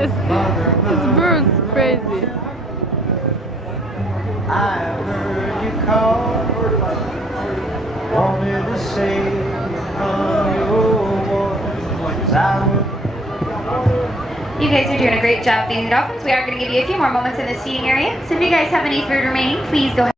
This bird's crazy. I heard you call, wanted to say from your voice I would. You guys are doing a great job feeding the dolphins. We are going to give you a few more moments in the seating area. So if you guys have any food remaining, please go ahead.